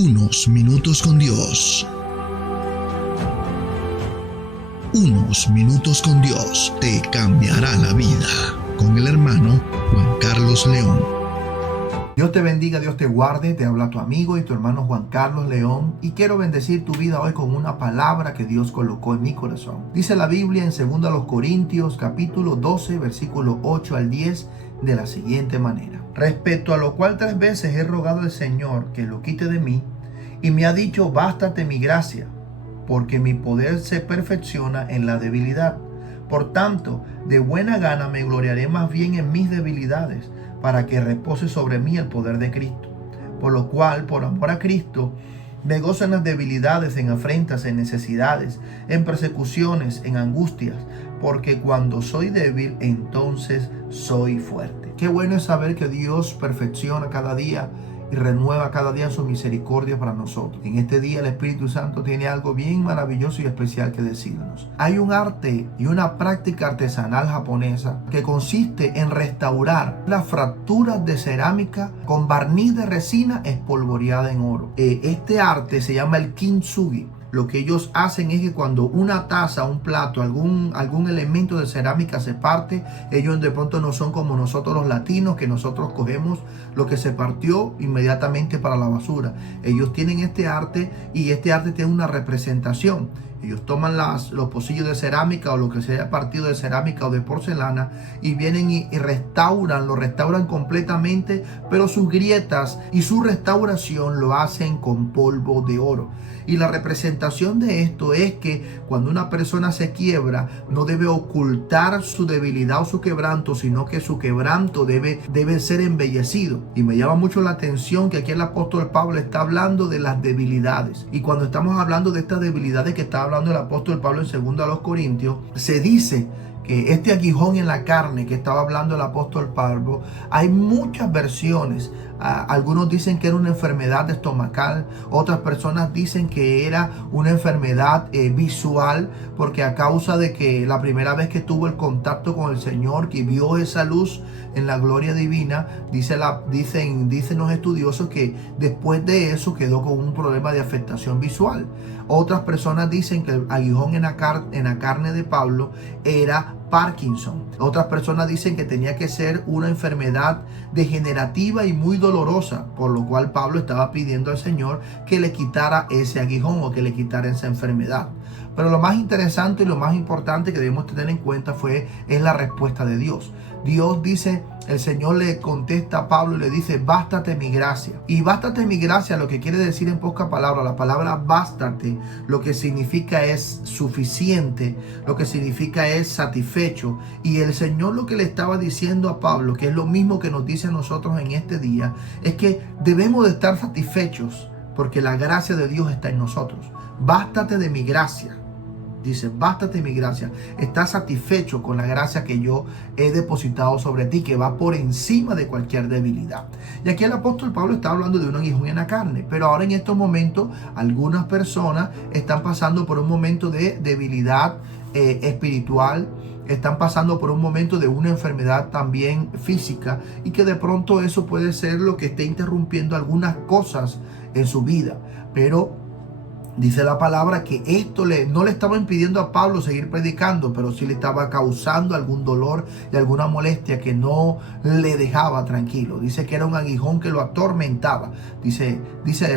Unos minutos con Dios. Unos minutos con Dios te cambiará la vida. Con el hermano Juan Carlos León. Dios te bendiga, Dios te guarde. Te habla tu amigo y tu hermano Juan Carlos León. Y quiero bendecir tu vida hoy con una palabra que Dios colocó en mi corazón. Dice la Biblia en 2 Corintios capítulo 12, versículo 8 al 10 de la siguiente manera. Respecto a lo cual 3 veces he rogado al Señor que lo quite de mí, y me ha dicho: bástate mi gracia, porque mi poder se perfecciona en la debilidad. Por tanto, de buena gana me gloriaré más bien en mis debilidades, para que repose sobre mí el poder de Cristo. Por lo cual, por amor a Cristo, me gozo en las debilidades, en afrentas, en necesidades, en persecuciones, en angustias, porque cuando soy débil, entonces soy fuerte. Qué bueno es saber que Dios perfecciona cada día y renueva cada día su misericordia para nosotros. En este día el Espíritu Santo tiene algo bien maravilloso y especial que decirnos. Hay un arte y una práctica artesanal japonesa que consiste en restaurar las fracturas de cerámica con barniz de resina espolvoreada en oro. Este arte se llama el kintsugi. Lo que ellos hacen es que cuando una taza, un plato, algún elemento de cerámica se parte, ellos de pronto no son como nosotros los latinos, que nosotros cogemos lo que se partió inmediatamente para la basura. Ellos tienen este arte, y este arte tiene una representación. Ellos toman los pocillos de cerámica o lo que se haya partido de cerámica o de porcelana y vienen y lo restauran completamente, pero sus grietas y su restauración lo hacen con polvo de oro. Y la representación de esto es que cuando una persona se quiebra, no debe ocultar su debilidad o su quebranto, sino que su quebranto debe ser embellecido. Y me llama mucho la atención que aquí el apóstol Pablo está hablando de las debilidades. Y cuando estamos hablando de estas debilidades que está hablando el apóstol Pablo en 2 Corintios, se dice que este aguijón en la carne que estaba hablando el apóstol Pablo, hay muchas versiones. Algunos dicen que era una enfermedad estomacal, otras personas dicen que era una enfermedad visual, porque a causa de que la primera vez que tuvo el contacto con el Señor, que vio esa luz en la gloria divina, dicen los estudiosos que después de eso quedó con un problema de afectación visual. Otras personas dicen que el aguijón en la carne de Pablo era Parkinson. Otras personas dicen que tenía que ser una enfermedad degenerativa y muy dolorosa, por lo cual Pablo estaba pidiendo al Señor que le quitara ese aguijón o que le quitara esa enfermedad. Pero lo más interesante y lo más importante que debemos tener en cuenta es la respuesta de Dios. Dios dice, el Señor le contesta a Pablo y le dice: bástate mi gracia. Y bástate mi gracia, lo que quiere decir en pocas palabras, la palabra bástate, lo que significa es suficiente, lo que significa es satisfecho. Y el Señor lo que le estaba diciendo a Pablo, que es lo mismo que nos dice a nosotros en este día, es que debemos de estar satisfechos porque la gracia de Dios está en nosotros. Bástate de mi gracia. Dice: bástate mi gracia. Estás satisfecho con la gracia que yo he depositado sobre ti, que va por encima de cualquier debilidad. Y aquí el apóstol Pablo está hablando de un aguijón en la carne. Pero ahora en estos momentos algunas personas están pasando por un momento de debilidad espiritual. Están pasando por un momento de una enfermedad también física, y que de pronto eso puede ser lo que esté interrumpiendo algunas cosas en su vida. Pero dice la palabra que esto no le estaba impidiendo a Pablo seguir predicando, pero sí le estaba causando algún dolor y alguna molestia que no le dejaba tranquilo. Dice que era un aguijón que lo atormentaba. Dice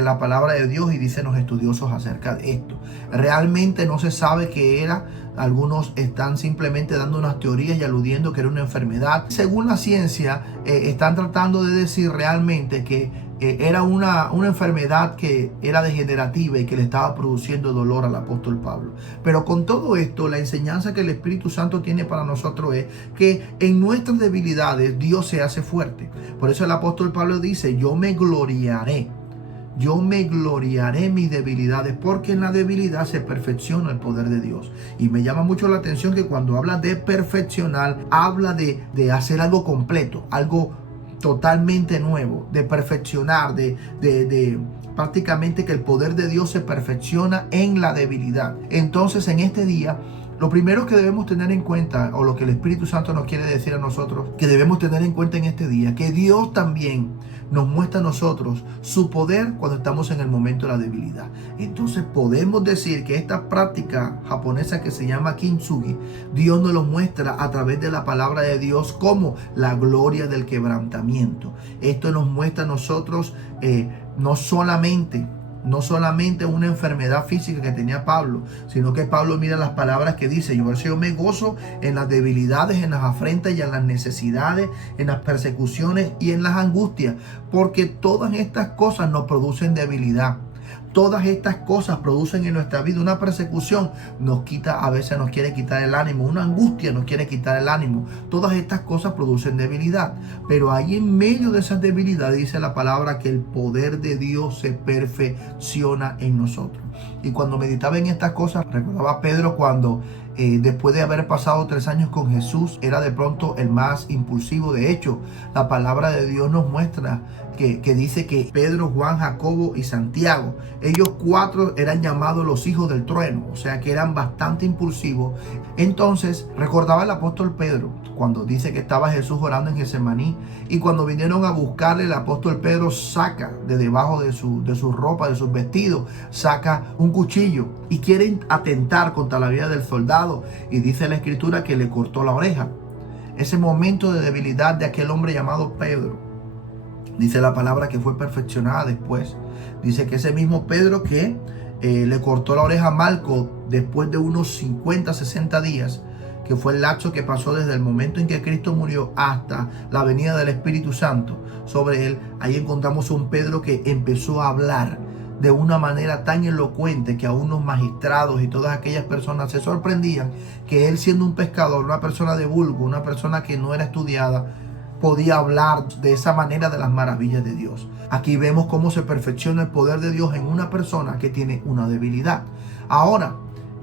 la palabra de Dios, y dicen los estudiosos acerca de esto. Realmente no se sabe qué era. Algunos están simplemente dando unas teorías y aludiendo que era una enfermedad. Según la ciencia, están tratando de decir realmente que era una enfermedad que era degenerativa y que le estaba produciendo dolor al apóstol Pablo. Pero con todo esto, la enseñanza que el Espíritu Santo tiene para nosotros es que en nuestras debilidades Dios se hace fuerte. Por eso el apóstol Pablo dice: yo me gloriaré en mis debilidades, porque en la debilidad se perfecciona el poder de Dios. Y me llama mucho la atención que cuando habla de perfeccionar, habla de hacer algo completo, algo totalmente nuevo, de perfeccionar, de prácticamente que el poder de Dios se perfecciona en la debilidad. Entonces en este día Lo primero que debemos tener en cuenta, o lo que el Espíritu Santo nos quiere decir a nosotros, que debemos tener en cuenta en este día, que Dios también nos muestra a nosotros su poder cuando estamos en el momento de la debilidad. Entonces podemos decir que esta práctica japonesa que se llama kintsugi, Dios nos lo muestra a través de la palabra de Dios como la gloria del quebrantamiento. Esto nos muestra a nosotros no solamente una enfermedad física que tenía Pablo, sino que Pablo mira las palabras que dice: yo me gozo en las debilidades, en las afrentas y en las necesidades, en las persecuciones y en las angustias, porque todas estas cosas nos producen debilidad. Todas estas cosas producen en nuestra vida una persecución, a veces nos quiere quitar el ánimo, una angustia nos quiere quitar el ánimo. Todas estas cosas producen debilidad, pero ahí en medio de esas debilidades dice la palabra que el poder de Dios se perfecciona en nosotros. Y cuando meditaba en estas cosas, recordaba a Pedro cuando después de haber pasado 3 años con Jesús, era de pronto el más impulsivo. De hecho, la palabra de Dios nos muestra que dice que Pedro, Juan, Jacobo y Santiago, ellos 4 eran llamados los hijos del trueno, o sea que eran bastante impulsivos. Entonces recordaba el apóstol Pedro cuando dice que estaba Jesús orando en Getsemaní, y cuando vinieron a buscarle, el apóstol Pedro saca de debajo de su ropa, de sus vestidos, saca un cuchillo y quieren atentar contra la vida del soldado, y dice la escritura que le cortó la oreja. Ese momento de debilidad de aquel hombre llamado Pedro, dice la palabra que fue perfeccionada después. Dice que ese mismo Pedro que le cortó la oreja a Malco después de unos 50, 60 días, que fue el lapso que pasó desde el momento en que Cristo murió hasta la venida del Espíritu Santo sobre él. Ahí encontramos un Pedro que empezó a hablar de una manera tan elocuente que aún los magistrados y todas aquellas personas se sorprendían que él, siendo un pescador, una persona de vulgo, una persona que no era estudiada, podía hablar de esa manera de las maravillas de Dios. Aquí vemos cómo se perfecciona el poder de Dios en una persona que tiene una debilidad. Ahora,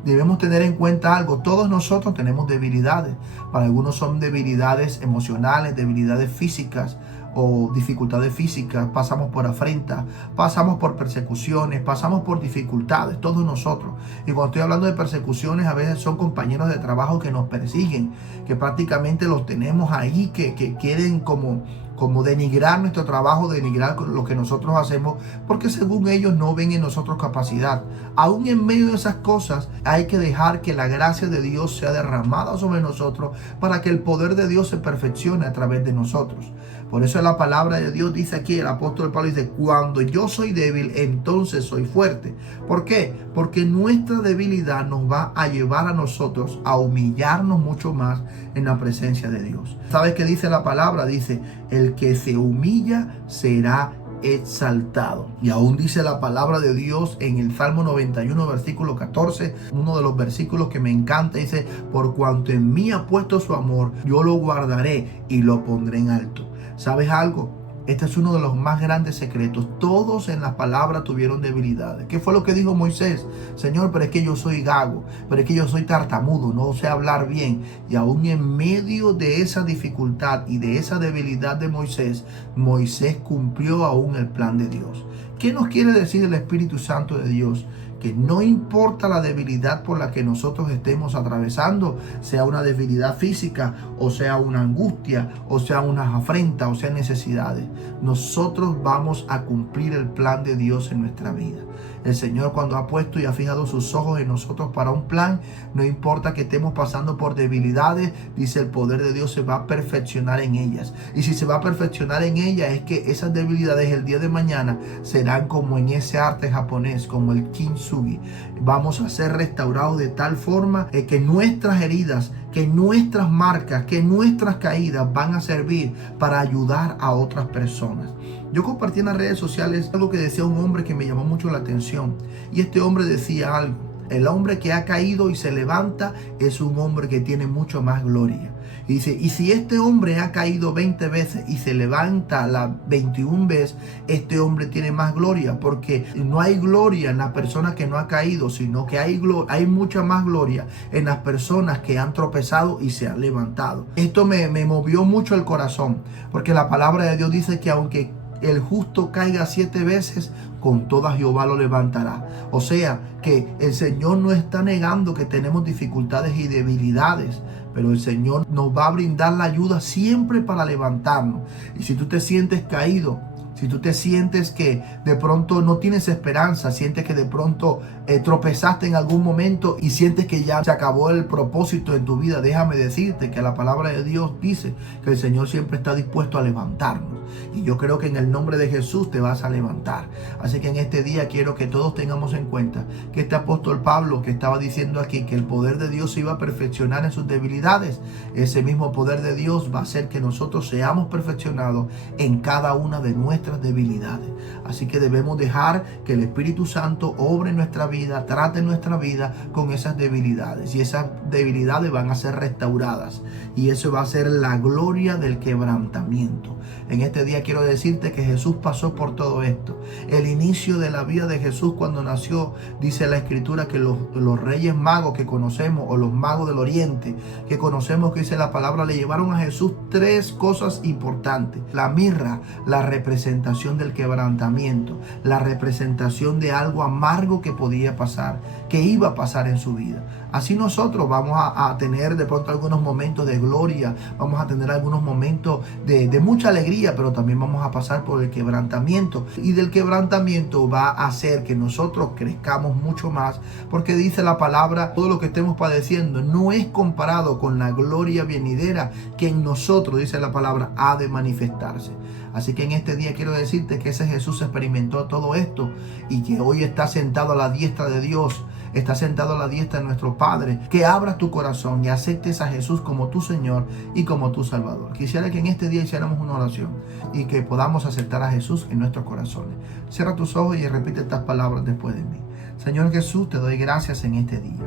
debemos tener en cuenta algo: todos nosotros tenemos debilidades. Para algunos son debilidades emocionales, debilidades físicas o dificultades físicas. Pasamos por afrentas, pasamos por persecuciones, pasamos por dificultades, todos nosotros. Y cuando estoy hablando de persecuciones, a veces son compañeros de trabajo que nos persiguen, que prácticamente los tenemos ahí, que quieren como denigrar nuestro trabajo, denigrar lo que nosotros hacemos, porque según ellos no ven en nosotros capacidad. Aún en medio de esas cosas hay que dejar que la gracia de Dios sea derramada sobre nosotros para que el poder de Dios se perfeccione a través de nosotros. Por eso la palabra de Dios dice aquí, el apóstol Pablo dice: cuando yo soy débil, entonces soy fuerte. ¿Por qué? Porque nuestra debilidad nos va a llevar a nosotros a humillarnos mucho más en la presencia de Dios. ¿Sabes qué dice la palabra? Dice: el que se humilla será exaltado. Y aún dice la palabra de Dios en el Salmo 91 versículo 14, uno de los versículos que me encanta, dice: por cuanto en mí ha puesto su amor, yo lo guardaré y lo pondré en alto. ¿Sabes algo? Este es uno de los más grandes secretos. Todos en la palabra tuvieron debilidades. ¿Qué fue lo que dijo Moisés? Señor, pero es que yo soy gago, pero es que yo soy tartamudo, no sé hablar bien. Y aún en medio de esa dificultad y de esa debilidad de Moisés, Moisés cumplió aún el plan de Dios. ¿Qué nos quiere decir el Espíritu Santo de Dios? Que no importa la debilidad por la que nosotros estemos atravesando, sea una debilidad física, o sea una angustia, o sea unas afrentas, o sea necesidades, nosotros vamos a cumplir el plan de Dios en nuestra vida. El Señor, cuando ha puesto y ha fijado sus ojos en nosotros para un plan, no importa que estemos pasando por debilidades, dice, el poder de Dios se va a perfeccionar en ellas. Y si se va a perfeccionar en ellas, es que esas debilidades el día de mañana serán como en ese arte japonés, como el kintsugi. Vamos a ser restaurados de tal forma que nuestras heridas, que nuestras marcas, que nuestras caídas van a servir para ayudar a otras personas. Yo compartí en las redes sociales algo que decía un hombre que me llamó mucho la atención. Y este hombre decía algo: el hombre que ha caído y se levanta es un hombre que tiene mucho más gloria. Y dice, y si este hombre ha caído 20 veces y se levanta la 21 vez, este hombre tiene más gloria, porque no hay gloria en la persona que no ha caído, sino que hay mucha más gloria en las personas que han tropezado y se han levantado. Esto me movió mucho el corazón, porque la palabra de Dios dice que aunque el justo caiga 7 veces, con todas Jehová lo levantará. O sea, que el Señor no está negando que tenemos dificultades y debilidades, pero el Señor nos va a brindar la ayuda siempre para levantarnos. Y si tú te sientes caído, si tú te sientes que de pronto no tienes esperanza, sientes que de pronto tropezaste en algún momento y sientes que ya se acabó el propósito en tu vida, déjame decirte que la palabra de Dios dice que el Señor siempre está dispuesto a levantarnos. Y yo creo que en el nombre de Jesús te vas a levantar. Así que en este día quiero que todos tengamos en cuenta que este apóstol Pablo que estaba diciendo aquí que el poder de Dios se iba a perfeccionar en sus debilidades, ese mismo poder de Dios va a hacer que nosotros seamos perfeccionados en cada una de nuestras debilidades. Así que debemos dejar que el Espíritu Santo obre en nuestra vida, trate nuestra vida con esas debilidades, y esas debilidades van a ser restauradas, y eso va a ser la gloria del quebrantamiento. En este día quiero decirte que Jesús pasó por todo esto. El inicio de la vida de Jesús cuando nació, dice la Escritura que los reyes magos que conocemos, o los magos del oriente que conocemos, que dice la palabra, le llevaron a Jesús 3 cosas importantes: la mirra, la representación del quebrantamiento, la representación de algo amargo que podía pasar, que iba a pasar en su vida. Así nosotros vamos a tener de pronto algunos momentos de gloria, vamos a tener algunos momentos de mucha alegría, pero también vamos a pasar por el quebrantamiento, y del quebrantamiento va a hacer que nosotros crezcamos mucho más, porque dice la palabra, todo lo que estemos padeciendo no es comparado con la gloria venidera que en nosotros, dice la palabra, ha de manifestarse. Así que en este día quiero decirte que ese Jesús experimentó todo esto, y que hoy está sentado a la diestra de Dios, está sentado a la diestra de nuestro Padre. Que abras tu corazón y aceptes a Jesús como tu Señor y como tu Salvador. Quisiera que en este día hiciéramos una oración y que podamos aceptar a Jesús en nuestros corazones. Cierra tus ojos y repite estas palabras después de mí. Señor Jesús, te doy gracias en este día.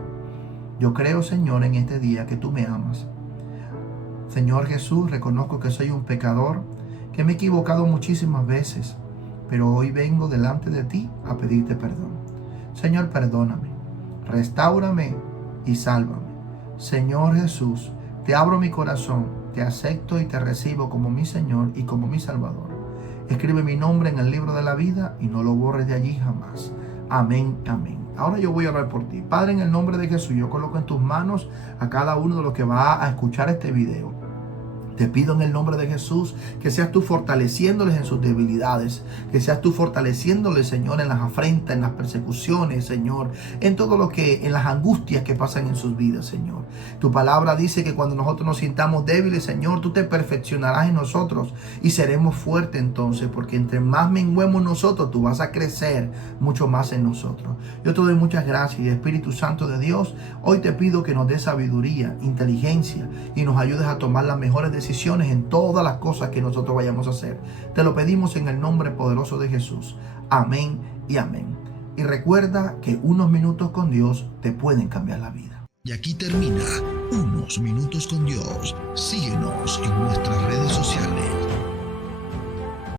Yo creo, Señor, en este día que tú me amas. Señor Jesús, reconozco que soy un pecador, que me he equivocado muchísimas veces, pero hoy vengo delante de ti a pedirte perdón. Señor, perdóname, restáurame y sálvame. Señor Jesús, te abro mi corazón, te acepto y te recibo como mi Señor y como mi Salvador. Escribe mi nombre en el libro de la vida y no lo borres de allí jamás. Amén, amén. Ahora yo voy a orar por ti. Padre, en el nombre de Jesús, yo coloco en tus manos a cada uno de los que va a escuchar este video. Te pido en el nombre de Jesús que seas tú fortaleciéndoles en sus debilidades, que seas tú fortaleciéndoles, Señor, en las afrentas, en las persecuciones, Señor, en todo lo que, en las angustias que pasan en sus vidas, Señor. Tu palabra dice que cuando nosotros nos sintamos débiles, Señor, tú te perfeccionarás en nosotros y seremos fuertes entonces, porque entre más menguemos nosotros, tú vas a crecer mucho más en nosotros. Yo te doy muchas gracias, y Espíritu Santo de Dios, hoy te pido que nos des sabiduría, inteligencia, y nos ayudes a tomar las mejores decisiones en todas las cosas que nosotros vayamos a hacer. Te lo pedimos en el nombre poderoso de Jesús. Amén y amén. Y recuerda que unos minutos con Dios te pueden cambiar la vida. Y aquí termina Unos Minutos con Dios. Síguenos en nuestras redes sociales.